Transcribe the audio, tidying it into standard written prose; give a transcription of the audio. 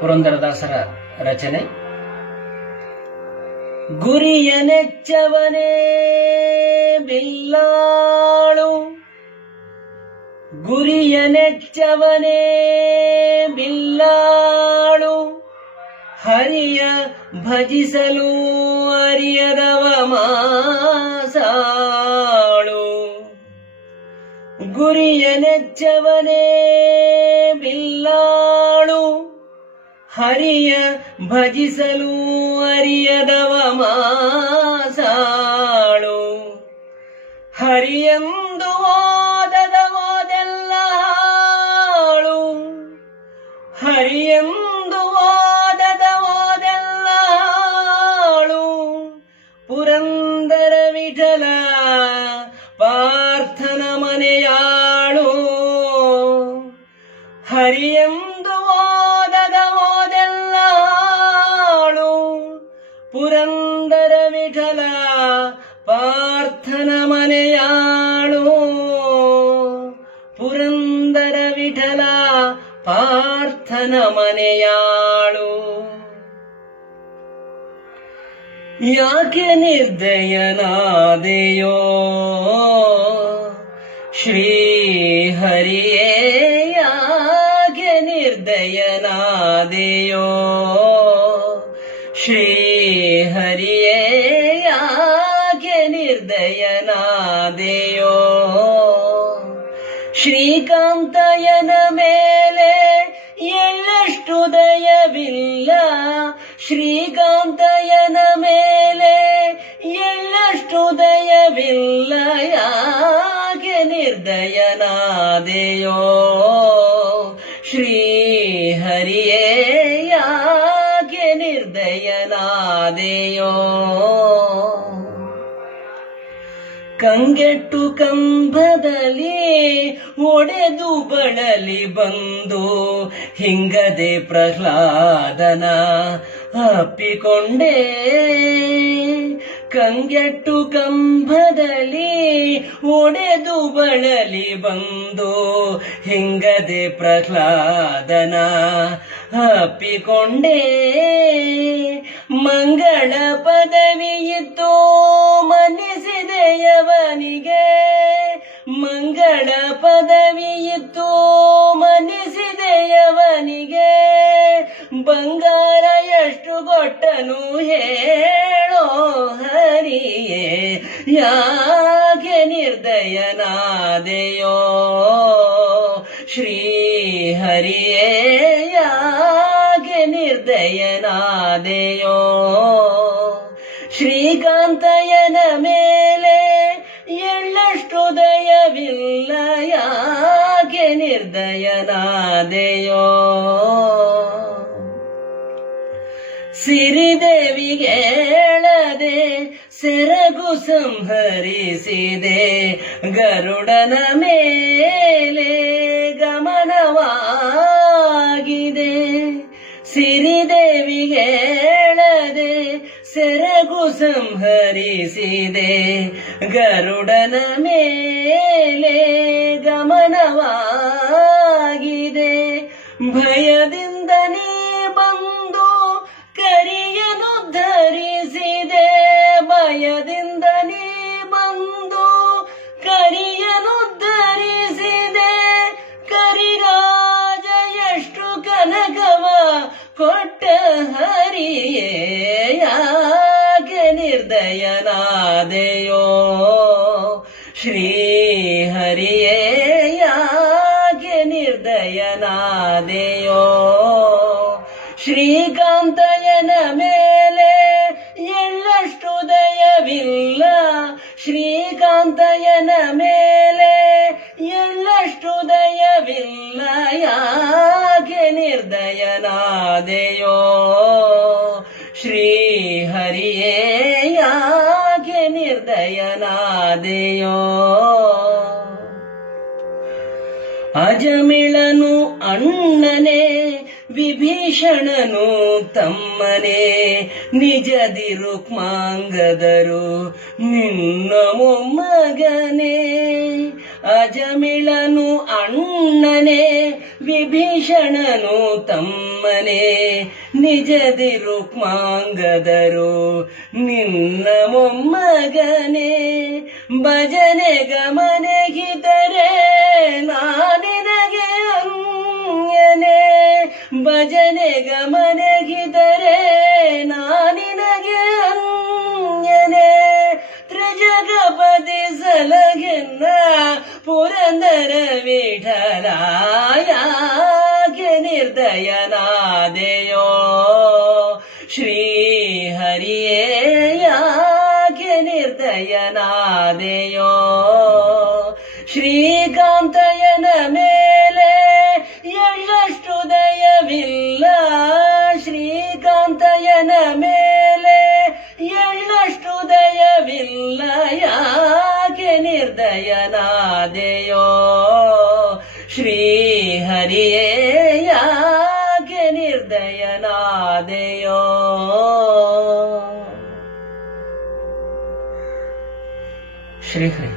ಪುರಂದರದಾಸರ ರಚನೆ. ಗುರಿಯ ನೆಚ್ಚವನೇ ಬಿಲ್ಲಾಳು, ಗುರಿಯ ನೆಚ್ಚವನೇ ಬಿಲ್ಲಾಳು, ಹರಿಯ ಭಜಿಸಲು ಅರಿಯದವ ಮಾಸಾಳು. ಗುರಿಯ ನೆಚ್ಚವನೇ ಬಿಲ್ಲಾಳು, ಹರಿಯ ಭಜಿಸಲು ಅರಿಯದವ ಮಾಸಾಳು. ಹರಿಯೆಂದು ಓದದ ಓದೆಲ್ಲ ಹಾಳು, ಹರಿಯೆಂದು ಓದದ ಓದೆಲ್ಲ ಹಾಳು. ಪುರಂದರ ವಿಠಲ ಪಾರ್ಥನ ಮನೆಯಾಳು, ಹರಿಯೆಂದು ಓದದ ಓದೆಲ್ಲ ಹಾಳು. ಪುರಂದರ ವಿಠಲ ಪಾರ್ಥನ ಮನೆಯಾಳು, ಪುರಂದರ ವಿಠಲ ಪಾರ್ಥನ ಮನೆಯಾಳು. ಯಾಕೆ ನಿರ್ದಯನಾದೆಯೋ ಶ್ರೀ ಹರಿಯೇ, ಯಾಕೆ ನಿರ್ದಯನಾದೆಯೋ ಶ್ರೀ ಹರಿಯೇ, ಯಾಕೆ ನಿರ್ದಯನಾದೆಯೋ. ಶ್ರೀಕಾಂತಯನ ಮೇಲೆ ಎಳ್ಳಷ್ಟು ದಯವಿಲ್ಲ, ಶ್ರೀಕಾಂತಯನ ಮೇಲೆ ಎಳ್ಳಷ್ಟು ದಯವಿಲ್ಲ. ಯಾಕೆ ನಿರ್ದಯನಾದೆಯೋ ಶ್ರೀ ಹರಿಯೇ, ಯಾಕೆ ನಿರ್ದಯನಾದೆಯೋ. ಕಂಗೆಟ್ಟು ಕಂಬದಲ್ಲಿ ಒಡೆದು ಬಳಲಿ ಬಂದು ಹಿಂಗದೆ ಪ್ರಹ್ಲಾದನ ಅಪ್ಪಿಕೊಂಡೆ. ಕಂಗೆಟ್ಟು ಕಂಬದಲ್ಲಿ ಒಡೆದು ಬಳಲಿ ಬಂದು ಹಿಂಗದೆ ಪ್ರಹ್ಲಾದನ ಅಪ್ಪಿಕೊಂಡೆ. ಮಂಗಳ ಪದವಿಯಿತ್ತು ಮನ್ನಿಸಿದೆಯವನಿಗೆ, ಮಂಗಳ ಪದವಿಯಿತ್ತು ಮನ್ನಿಸಿದೆಯವನಿಗೆ. ಬಂಗಾರ ಎಷ್ಟು ಕೊಟ್ಟನು ಹೇಳೋ ಹರಿಯೇ, ಯಾಕೆ ನಿರ್ದಯನಾದೆಯೋ ಶ್ರೀ ಹರಿಯೇ, ಯಾಕೆ ನಿರ್ದಯನಾದೆಯೋ. ಶ್ರೀಕಾಂತಯನ ಮೇಲೆ ಎಳ್ಳಷ್ಟು ದಯವಿಲ್ಲ, ಯಾಕೆ ನಿರ್ದಯನಾದೆಯೋ. ಸಿರಿದೇವಿಗೆ ಹೇಳದೆ ಸೆರಗು ಸಂಹರಿಸಿದೆ, ಗರುಡನ ಮೇಲೆ ಗಮನವಾಗಿದೆ. ಸಿರಿದೇವಿಗೆ ಹೇಳದೆ ಸೆರಗು ಸಂಹರಿಸಿದೆ, ಗರುಡನ ಮೇಲೆ ಗಮನವಾಗಿದೆ. ಭಯದಿಂದ ನೀ ಬಂದು ಕರಿಯನು ಧರಿಸಿದೆ, ಭಯದಿಂದ ನೀ ಬಂದು ಕರಿಯನು ಧರಿಸಿದೆ. ಕರಿರಾಜ ಎಷ್ಟು ಕನಕವ ಕೊಟ್ಟ ಹರಿಯೇ, ಯಾಕೆ ನಿರ್ದಯನಾದೆಯೋ ಶ್ರೀ ಹರಿಯೇ, ಯಾಕೆ ನಿರ್ದಯನಾದೆಯೋ. ಶ್ರೀಕಾಂತಯನ ಮೇಲೆ ಎಳ್ಳಷ್ಟು ದಯವಿಲ್ಲ, ಶ್ರೀಕಾಂತಯನ ಮೇಲೆ ಎಳ್ಳಷ್ಟು ದಯವಿಲ್ಲ. ಯಾಕೆ ನಿರ್ದಯನಾದೆಯೋ ಶ್ರೀ ಹರಿಯೇ, ಯಾಕೆ ನಿರ್ದಯನಾದೆಯೋ. ಅಜಮಿಳನು ಅಣ್ಣನೇ, ವಿಭೀಷಣನು ತಮ್ಮನೇ, ನಿಜದಿ ರುಕ್ಮಾಂಗದರು ನಿನ್ನ ಮೊಮ್ಮಗನೇ. ಅಜಮಿಳನು ಅಣ್ಣನೇ ವಿಭೀಷಣನು ತಮ್ಮನೇ ನಿಜದಿ ರುಕ್ಮಾಂಗದರು ನಿನ್ನ ಮೊಮ್ಮಗನೇ ಭಜನೆ ಗಮನಗಿದರೆ ನಾನಿನಗೆ ಅನ್ಯನೇ ಭಜನೆ ಗಮನಗಿದರೆ ನಾನಿನಗೆ ಅನ್ಯನೇ ತ್ರಿಜಗಪತಿ ಸಲಗೆನ್ನ ಪುರಂದರ ವಿಠಲಾಯಾಗೆ ನಿರ್ದಯನಾದೆಯೋ ಶ್ರೀಹರಿಯೇ ಯಾಕೆ ನಿರ್ದಯನಾದೆಯೋ ಶ್ರೀಕಾಂತಯ್ಯನ ಮೇಲೆ ಎಳ್ಳಷ್ಟು ದಯವಿಲ್ಲ ಶ್ರೀಕಾಂತಯ್ಯನ ಮೇಲೆ ಎಳ್ಳಷ್ಟು ದಯವಿಲ್ಲ ಯಾಕೆ ನಿರ್ದಯನಾದೆಯೋ ಶ್ರೀಹರಿಯೇ ಯಾಕೆ ನಿರ್ದಯನಾದೆಯೋ ಶ್ರೀಹರಿ